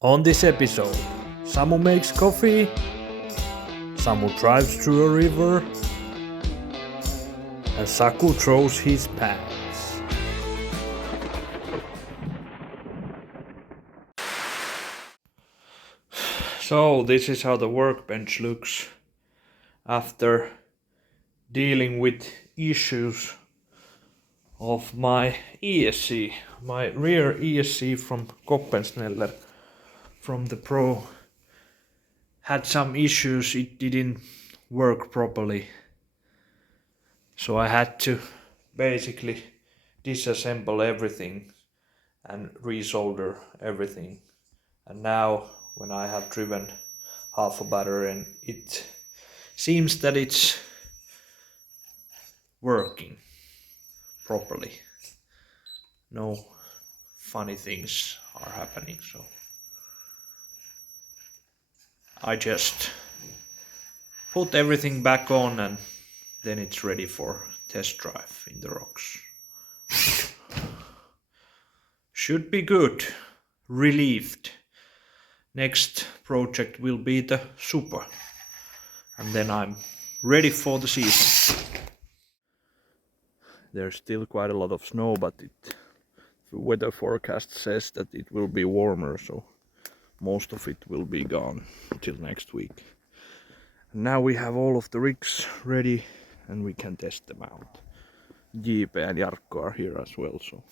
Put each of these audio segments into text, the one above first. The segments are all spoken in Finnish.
On this episode, Samu makes coffee, Samu drives through a river, and Saku throws his pants. So this is how the workbench looks after dealing with issues of my ESC, my rear ESC from Koppensneller from the Pro had some issues, it didn't work properly. So I had to basically disassemble everything and resolder everything. And now when I have driven half a battery and it seems that it's working properly. No funny things are happening, so I just put everything back on and then it's ready for test drive in the rocks. Should be good. Relieved. Next project will be the Super. And then I'm ready for the season. There's still quite a lot of snow, but the weather forecast says that it will be warmer, so most of it will be gone till next week. And now we have all of the rigs ready and we can test them out. JP and Jarkko are here as well, so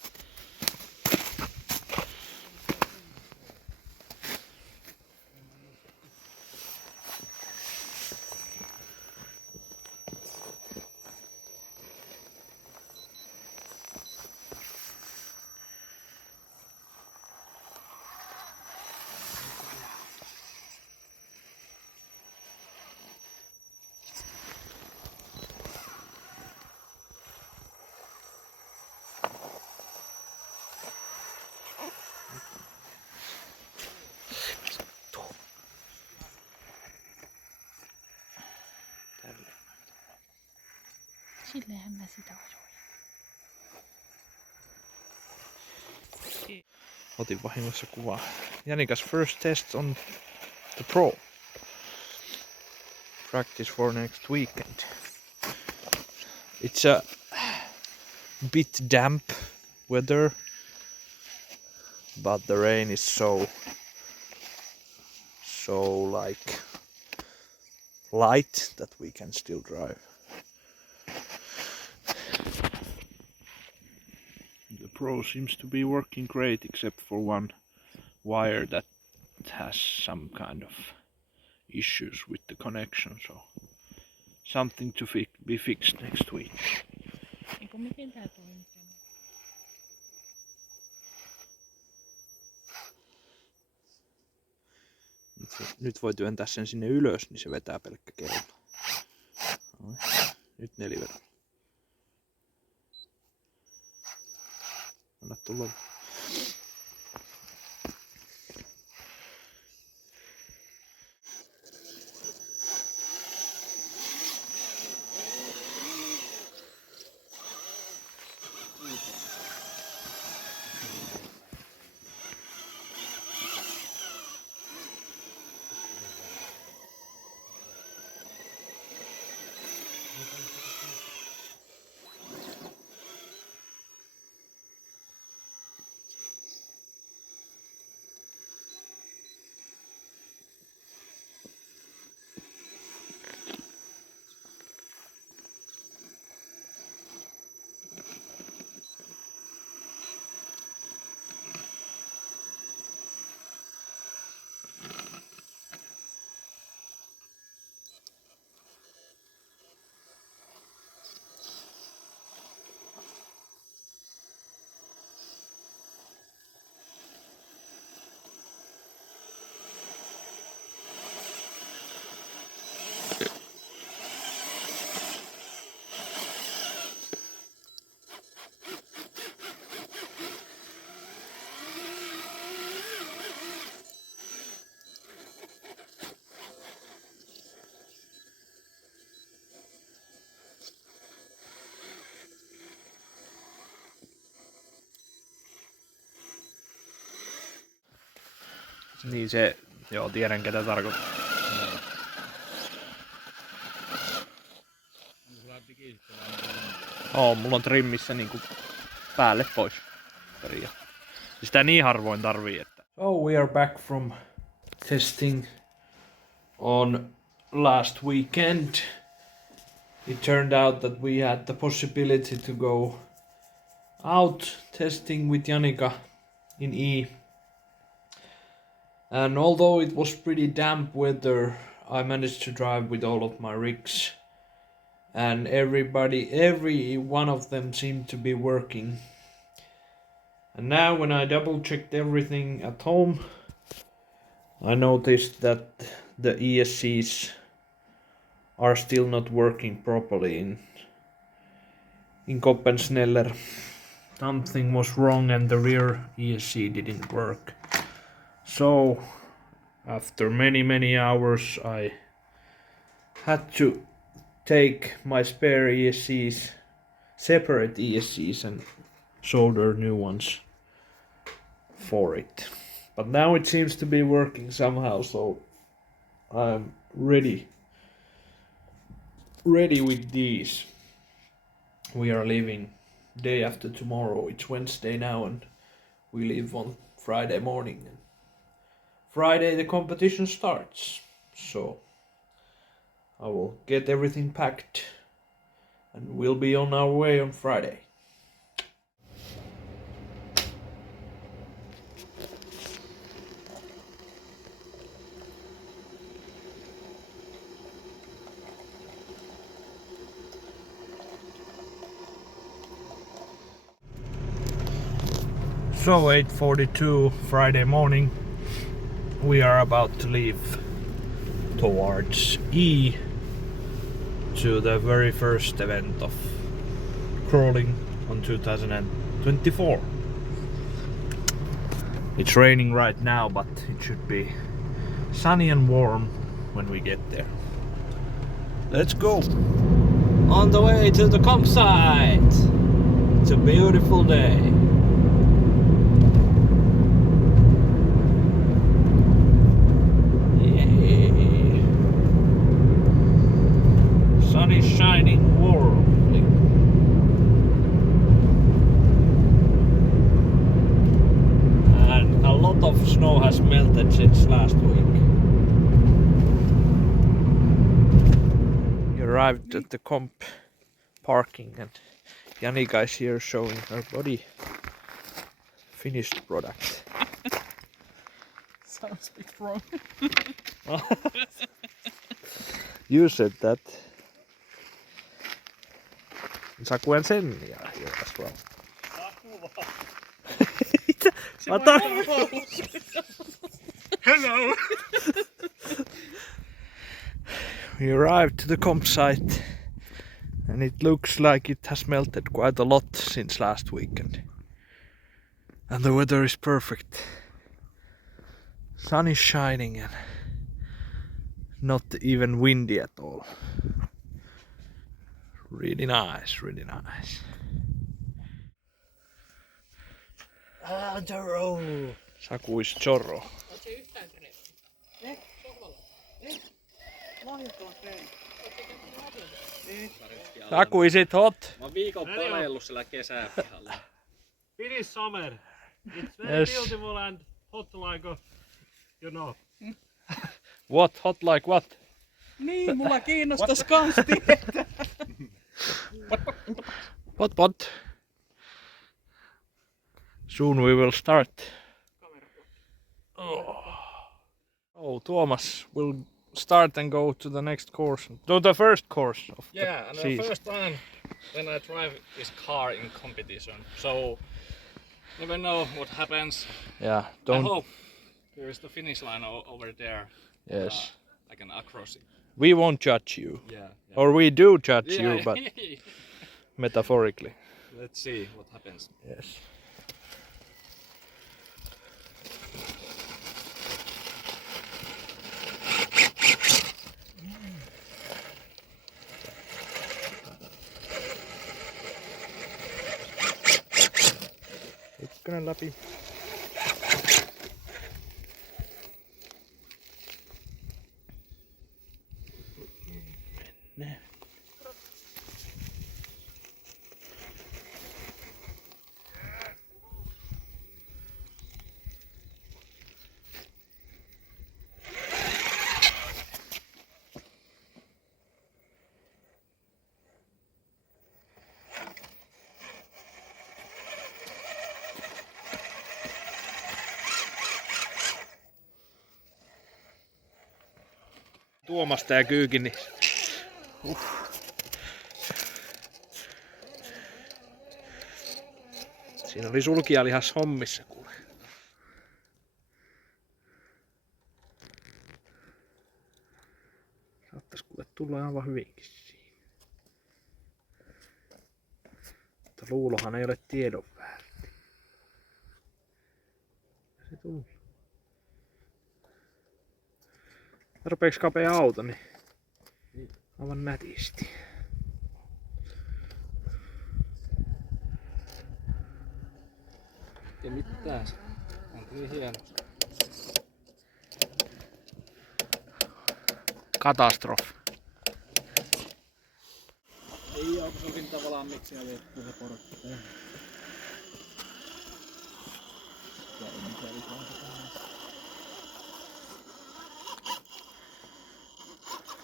Sillehän mä sitä ajoin. otin vahingossa kuvaa. Janikas first test on the Pro. Practice for next weekend. It's a bit damp weather, but the rain is so like light that we can still drive. The Pro seems to be working great except for one wire that has some kind of issues with the connection, so something to be fixed next week. Eikö miten tää toimii? Nyt voi työntää sen sinne ylös, niin se vetää pelkkä kello. Nyt nelivedon. Anna tulla. Niin se, joo, tiedän ketä tarkoittaa. Mulla on trimmissä niinku päälle pois. Sitä niin harvoin tarvii, että... So we are back from testing on last weekend. It turned out that we had the possibility to go out testing with Janika in E. And although it was pretty damp weather, I managed to drive with all of my rigs. And every one of them seemed to be working. And now when I double checked everything at home, I noticed that the ESCs are still not working properly in Koppensneller. Something was wrong and the rear ESC didn't work. So after many hours I had to take my spare ESCs, separate ESCs, and solder new ones for it. But now it seems to be working somehow, so I'm ready with these. We are leaving day after tomorrow. It's Wednesday now and we leave on Friday morning. And Friday the competition starts, so I will get everything packed and we'll be on our way on Friday. So 8:42 Friday morning, we are about to leave towards E to the very first event of crawling on 2024. It's raining right now, but it should be sunny and warm when we get there. Let's go! On the way to the campsite! It's a beautiful day. Sun is shining warmly. And a lot of snow has melted since last week. We arrived at the comp parking and Janika is here showing her body finished product. Sounds a bit wrong. You said that. Saku and Senni are here as well. Hello! We arrived to the campsite and it looks like it has melted quite a lot since last weekend. And the weather is perfect. Sun is shining and not even windy at all. Really nice, really nice. Joro! Saku is Zorro. Oot se yhtään kreeni? Sohvalla? Lahjattoman treeni. Saku, is it hot? Mä oon viikon paleillut sillä kesäpihalla. Finnish summer. It's very Yes. beautiful and hot like a, you know. What? Hot like what? Niin, mulla kiinnostais kans tietää. What? Soon we will start. Oh, Tuomas will start and go to the next course. To the first course of Yeah, and the the season. first time when I drive this car in competition. So never know what happens. Yeah, I don't. hope there is the finish line over there. Yes. I can cross it. We won't judge you. Yeah. Or we do judge Yeah. you, but metaphorically. Let's see what happens. Yes. Ykkönen läpi. Mennään. Tuomasta ja Kyykin, niin siinä oli sulkijalihas hommissa kuule. Saattais kuule tulla aivan hyvinkin siinä. Mutta luulohan ei ole tiedon väärti. Se tulee. Tarpeeksi kapea auto, niin aivan nätisti. Ei mitään. On niin hieno. Katastrofi. Ei oo, kun se oli tavallaan miksi ja liikkuu se porukka.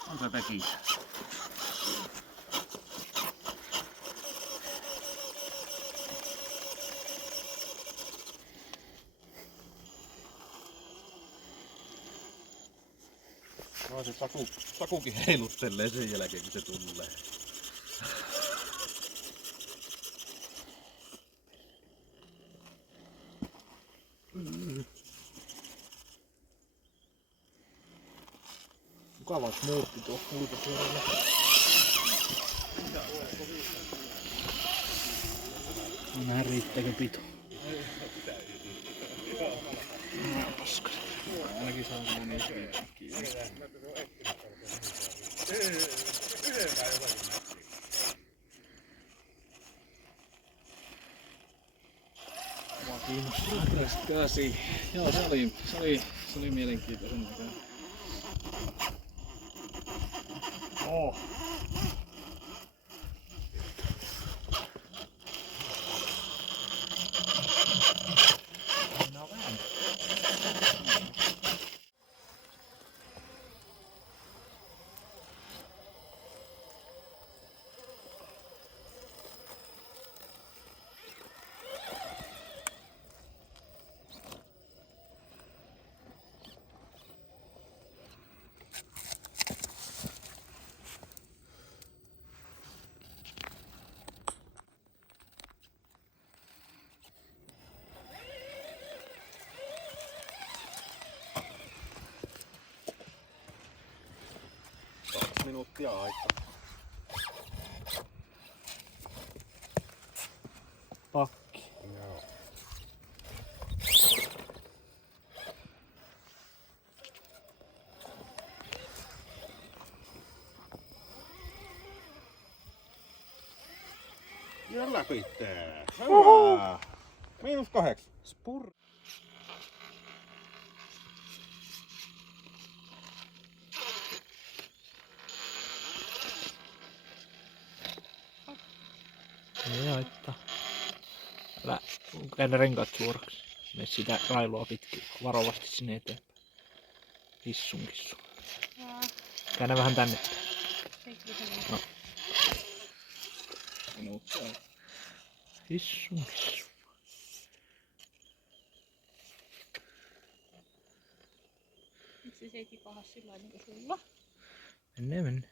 On se vesi. No se Sakukin heiluttelee sen jälkeen kun se tulee. Mukava smoothi tuo ulkopuolella. No nähdään riittääkö pito. Ainakin se on semmonen kiinni. Käsi. Joo, se oli mielenkiintoinen näköinen. Oh. Minuuttia aikaa. Pakki. Joo. Kyllä pitää. Hyvä. -8. Spur. Ei haittaa. Älä käännä renkaat suoraksi. Mene sitä railua pitkin varovasti sinne eteenpäin. Hissun. Käännä vähän tänne. No. Hissun. Miksi se ei kipaha sillä niin kuin sulla? Mene.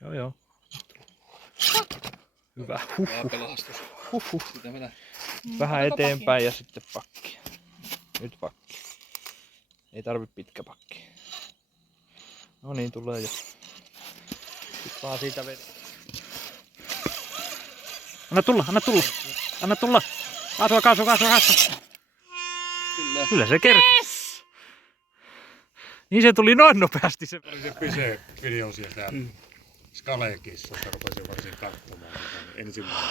Joo. Hyvä. Pelastus. Sitä vedä. Vähän eteenpäin ja sitten pakki. Nyt pakki. Ei tarvi pitkä pakki. No niin, tulee jo. Sitten vaan siitä vedä. Anna tulla. Kaasua. Kyllä se kerkesi. Niin se tuli noin nopeasti se. Se pise video sieltä Skalekissosta, rupesin varsin katsomaan. Ensimmäinen.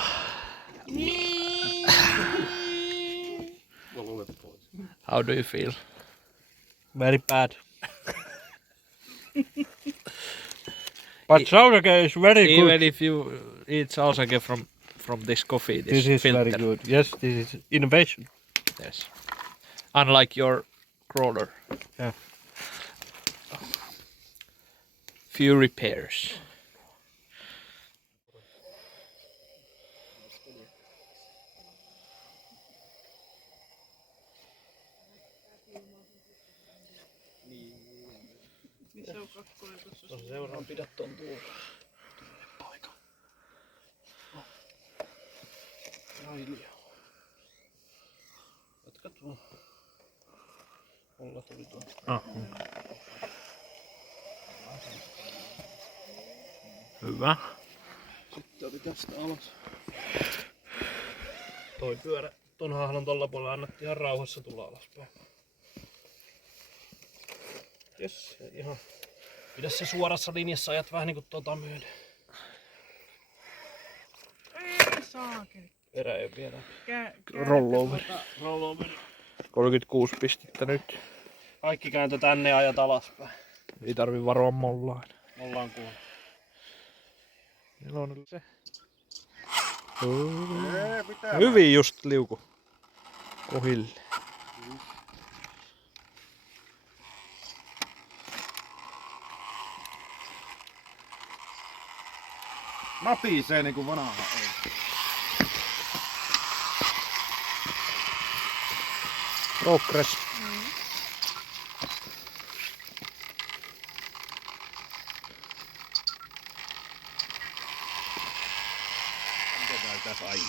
How do you feel? Very bad. But sausage is very good. Even if you eat sausage from this coffee, This is filter. very good. Yes, this is innovation. Yes. Unlike your crawler. Yeah. Few repairs. Missä on kakkonen tuossa? Seuraan pidä ton tuolla. Paikka. Railia. Jatka tuo. Mulla tuli tuo. Hyvä. Sitten oli tästä alas. Toi pyörä ton hahlon tolla puolella annettiin ihan rauhassa tulla alaspäin. Jes, ihan. Pidä se suorassa linjassa, ajat vähän niinku myöden. Ei saakeli. Perä ei vielä. Rollover. Rollover. 36 pistettä nyt. Kaikki kääntö tänne ja ajat alaspäin. Ei tarvi varoa mollaan. Ollaan kuullut. Nelonen se. Pitää Hyvin just liuku. Kohille. Napisee niinku vanha ei. Progress. Mitä tässä aina?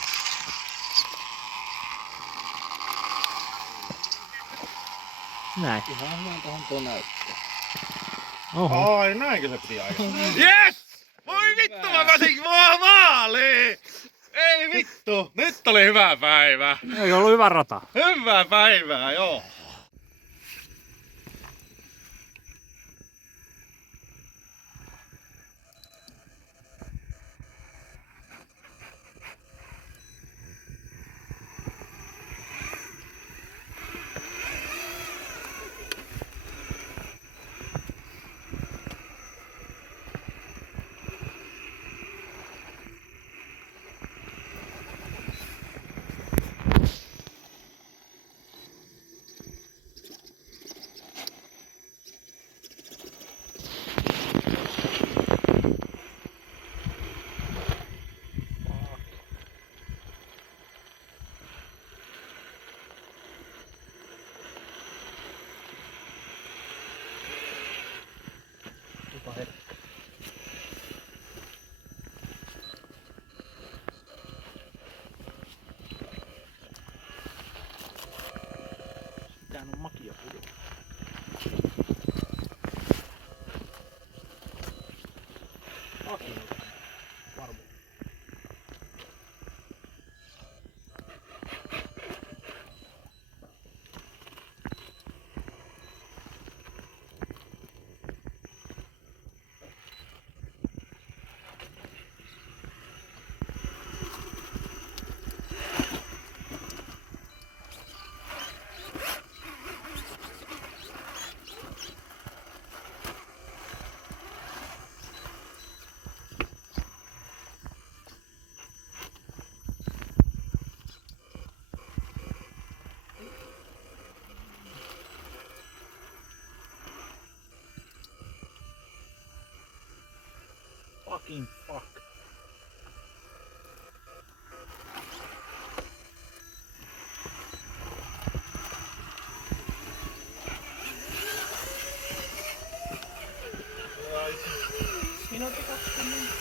Näin. Ihan hyvä tohon tuo näyttää. Oho. Ai näinkö se piti aikaa? Yes! Voi vittu mä pääsin maaliin! Ei vittu! Nyt oli hyvä päivä! Ei ollut hyvä rata. Hyvää päivää, joo! Täällä on makia pudota. Fucking fuck. Minuutti 20.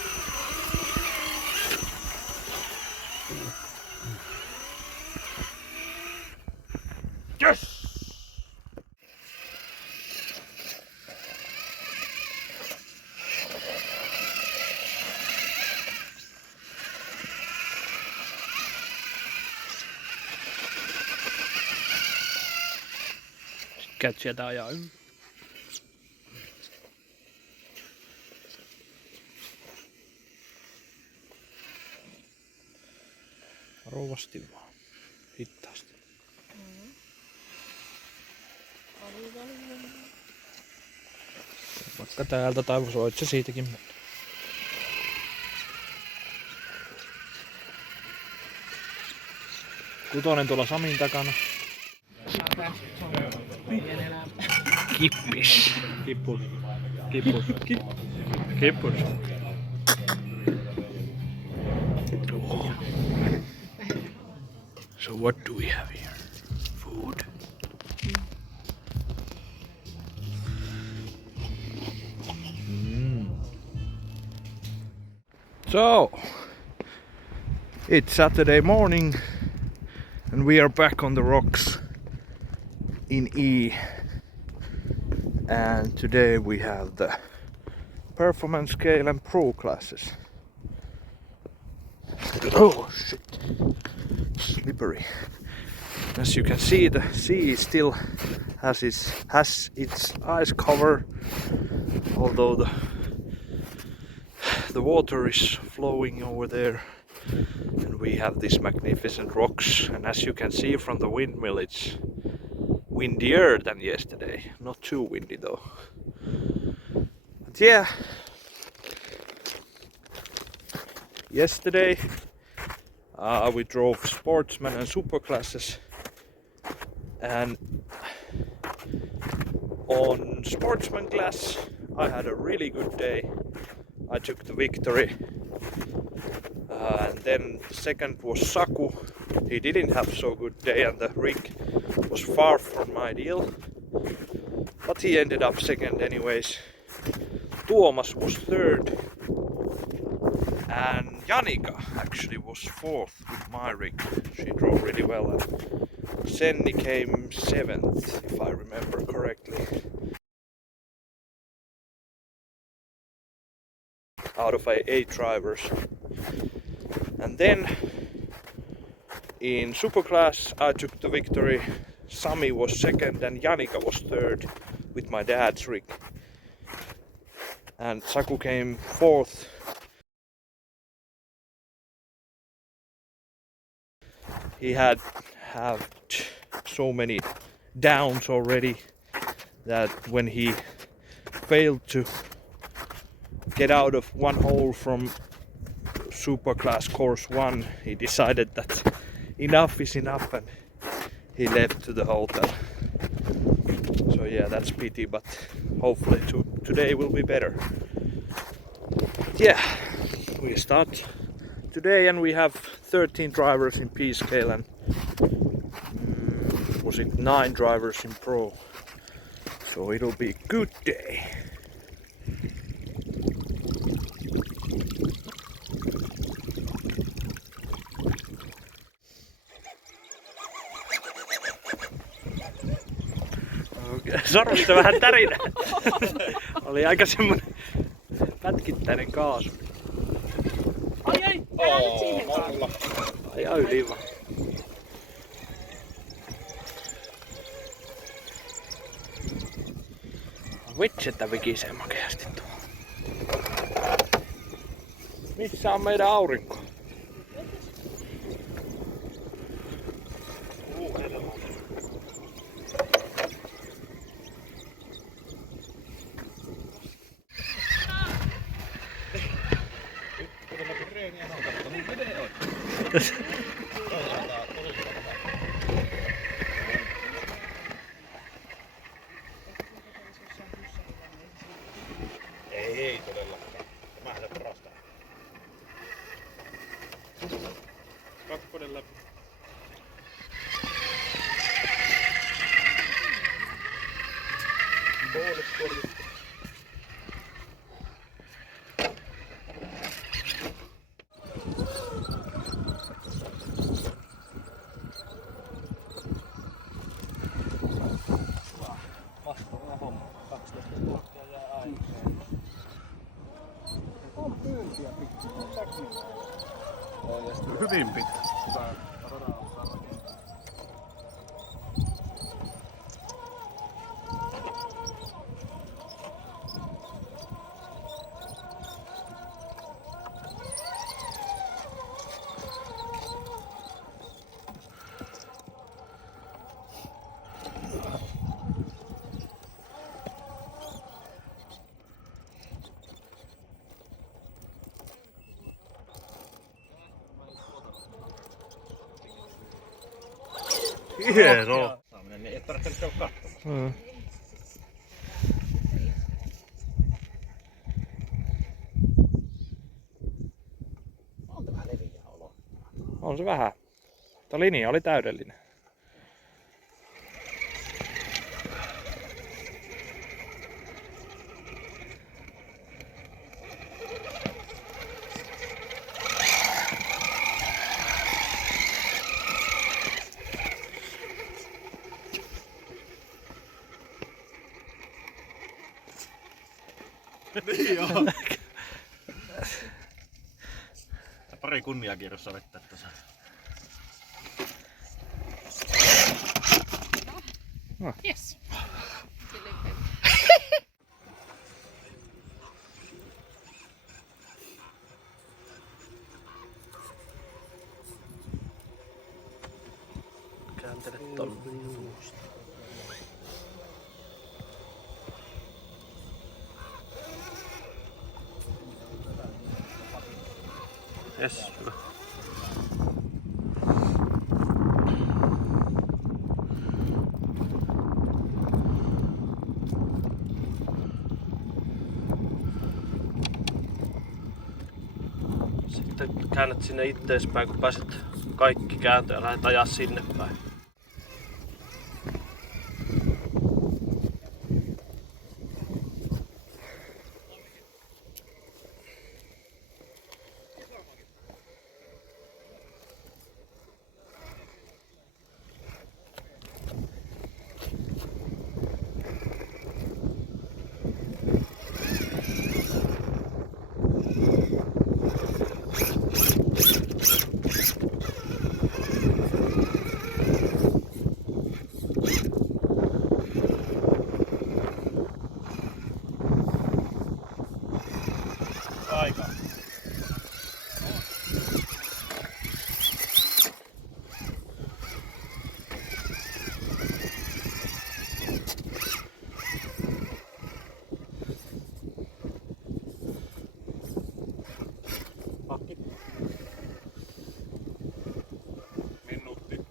Yes! Käyt sieltä ajaa yli. Varovasti vaan. Hittaasti. Vaikka täältä tai voit se siitäkin mennä. Kutonen tuolla Samin takana. Kippis. Kippus. Kippus. Kippus. So what do we have here? Food. So it's Saturday morning and we are back on the rocks in E, and today we have the performance scale and pro classes. Oh shit, slippery. As you can see, the sea still has its ice cover, although the water is flowing over there, and we have these magnificent rocks, and as you can see from the windmill, it's windier than yesterday. Not too windy though. But yeah, yesterday we drove sportsman and super classes, and on sportsman class I had a really good day. I took the victory. And then second was Saku. He didn't have so good day and the rig was far from ideal, but he ended up second anyways. Tuomas was third and Janika actually was fourth with my rig. She drove really well, and Senni came seventh if I remember correctly. Out of 8 drivers. And then in superclass I took the victory. Sami was second and Janika was third with my dad's rig. And Saku came fourth. He had so many downs already that when he failed to get out of one hole from Superclass course 1, he decided that enough is enough and he left to the hotel. So yeah, that's pity, but hopefully today will be better. Yeah, we start today and we have 13 drivers in P scale and was it 9 drivers in Pro. So it'll be a good day. Sormusta vähän tärinä. Oli aika semmonen pätkittäinen kaasu. Ai ai, älä nyt siihenkaan. Ai yli vaan. Vitsi, että vikisee makeasti tuo. Missä on meidän aurinko? Ei todellakaan. Tämähän se parasta. Kakkonen läpi. Vastaava homma. 12 minuuttia jää aikaan. On pyyntiä pikkuisen. Hyvin pitkä. Hieno. Saaminen, niin ei tarvitse käydä katsomassa. Mm. On tämä leviä olo. On se vähän. Mutta linja oli täydellinen. Niin joo. Pari kunniakierrossa vettä tässä. Yes. Kääntele tonne. Yes, hyvä. Sitten käännät sinne itteespäin, kun pääset kaikki kääntöön ja lähdet ajaa sinne päin. Aika. Pakki. Minuutti.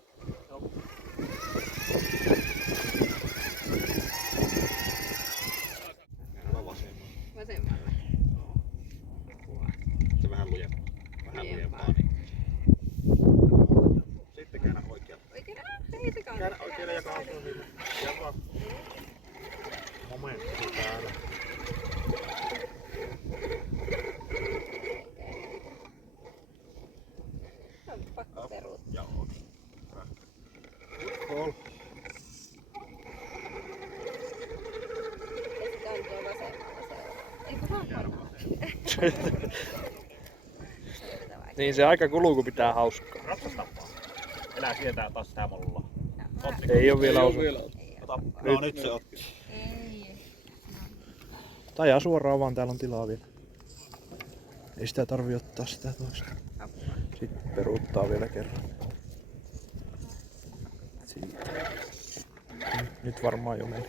Vasemmalle. Se vähän lujempaa. Vähän lujempaa. Niin. Sitten käännä oikealle. Oikein. Ei se kautta. Käännä oikealle ja kautta sinne. Ja vaan. Momentti täällä. On pakko peruuttaa. Joo. Kol. Ja sitten on tuo vasemmalla seuraava. Eikö vaan Niin se aika kuluu, kun pitää hauskaa. Ratsasta vaan. Elää sieltä taas tää molla. Ei oo vielä osu. No nyt se otti. Ei. Tai ajaa suoraan vaan, täällä on tilaa vielä. Ei sitä tarvi ottaa sitä taakse. Sitten peruuttaa vielä kerran. Siitä. Nyt varmaan jo meni.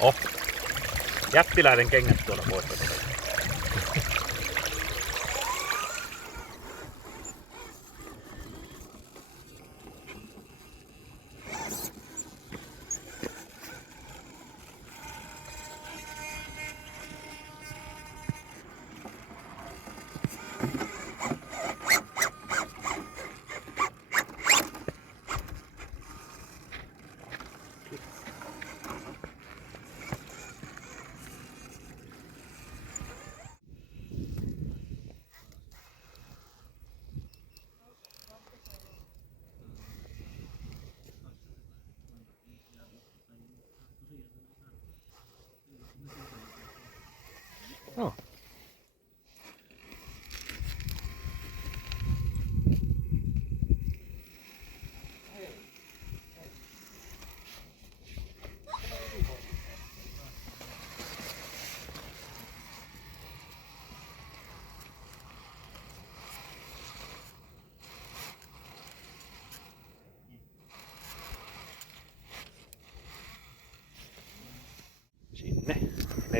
Oh. Jättiläinen kengät tuolla pois. Joo.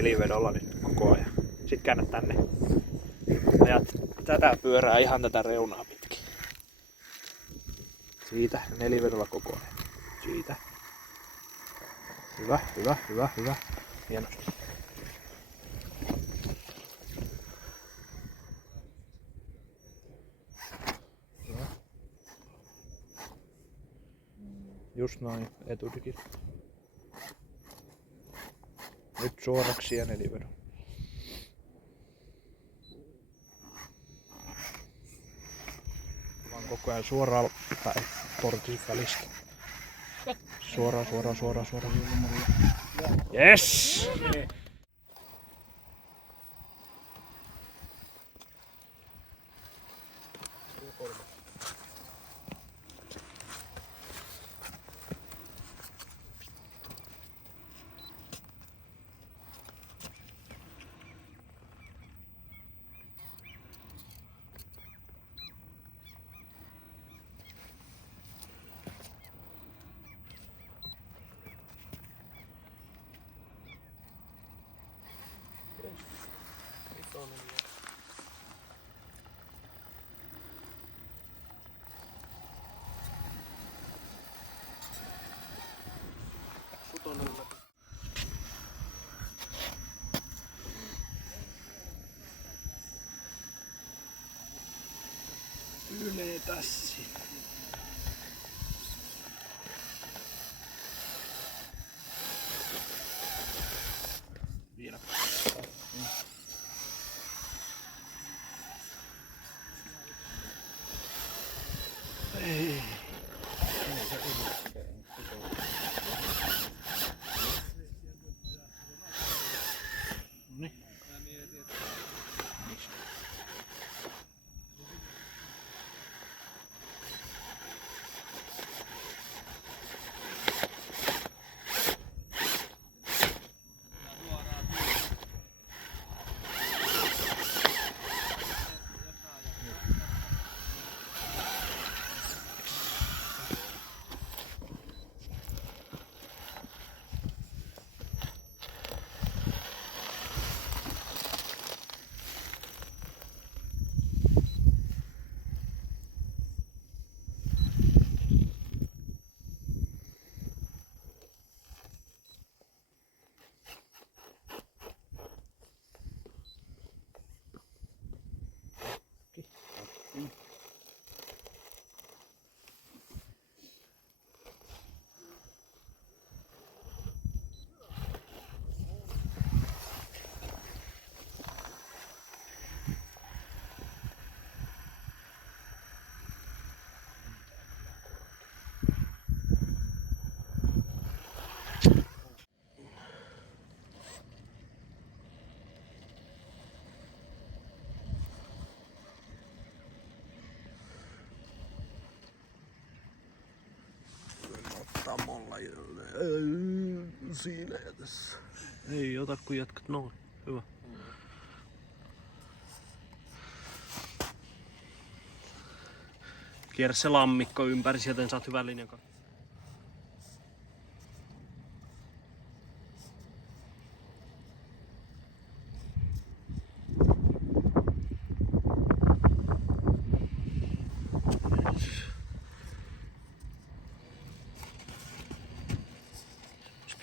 nelivedolla nyt koko ajan. Sitten käännät tänne. Ajat tätä pyörää ihan tätä reunaa pitkin. Siitä nelivedolla koko ajan. Siitä. Hyvä, hyvä, hyvä, hyvä. Hienosti. Just noin, etudikit. Nyt suoraksi ja nelivedon. Vaan koko ajan suoraan päin portin välistä. Suoraan. Yes! Yle tässä. Vielä. Ei. Tamolla siinä ja tässä. Ei ota kun jatkat noin. Hyvä. Kierrä se lammikko ympäri, sieltä saat hyvän linjan.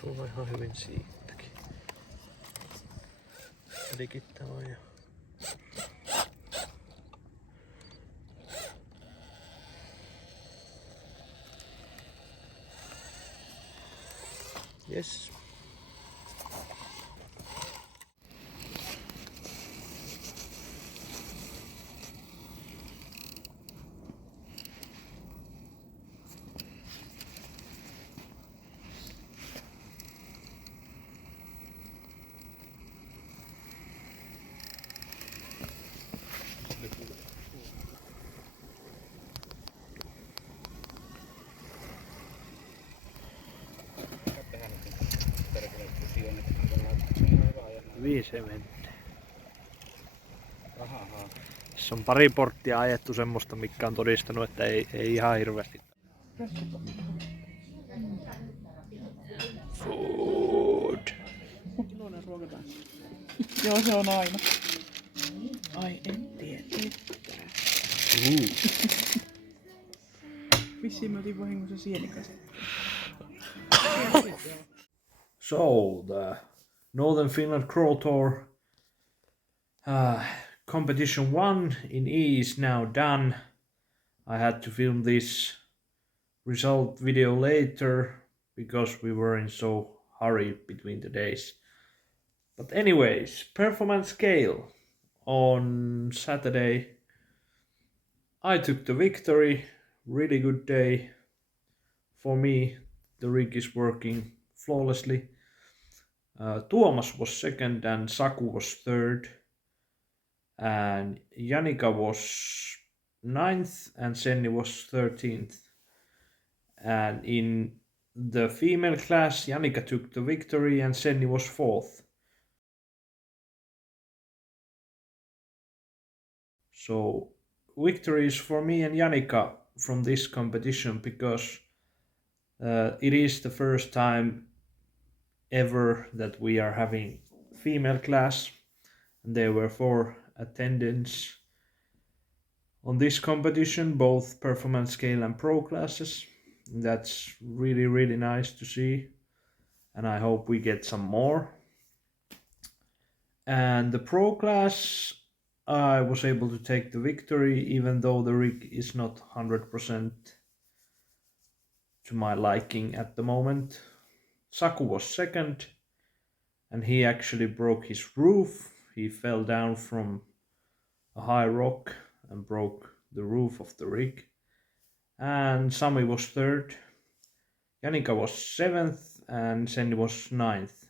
Tulee ihan hyvin siitäkin. Digittää vaan ja... Yes. Viisementti. Tässä on pari porttia ajettu semmoista, mikä on todistanut, että ei ihan hirveästi. Food. Iloinen ruokataan. Joo, se on aina. Ai, en tiedä yhtään. Vissiin mä otin vahingossa sienikasettia. So, the Northern Finland Crow Tour competition 1 in E is now done. I had to film this result video later because we were in so hurry between the days. But anyways, performance scale. On Saturday I took the victory. Really good day for me. The rig is working flawlessly. Tuomas was second and Saku was third. And Janika was 9th and Senni was 13th. And in the female class, Janika took the victory and Senni was 4th. So victories for me and Janika from this competition because it is the first time ever that we are having female class, and there were 4 attendants on this competition, both performance scale and pro classes. That's really nice to see, and I hope we get some more. And the pro class, I was able to take the victory even though the rig is not 100% to my liking at the moment. Saku was second and he actually broke his roof. He fell down from a high rock and broke the roof of the rig. And Sami was third. Janika was 7th and Senni was 9th.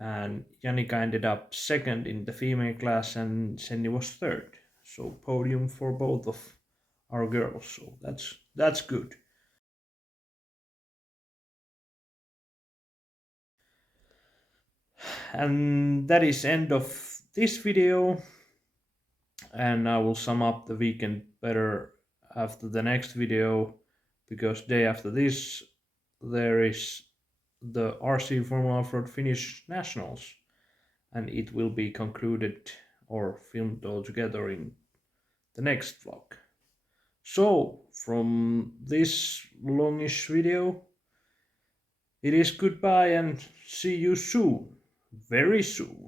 And Janika ended up second in the female class and Senni was third. So podium for both of our girls. So that's good. And that is end of this video. And I will sum up the weekend better after the next video, because day after this there is the RC Formula Off-Road Finnish Nationals, and it will be concluded or filmed all together in the next vlog. So from this longish video, it is goodbye and see you soon, very soon.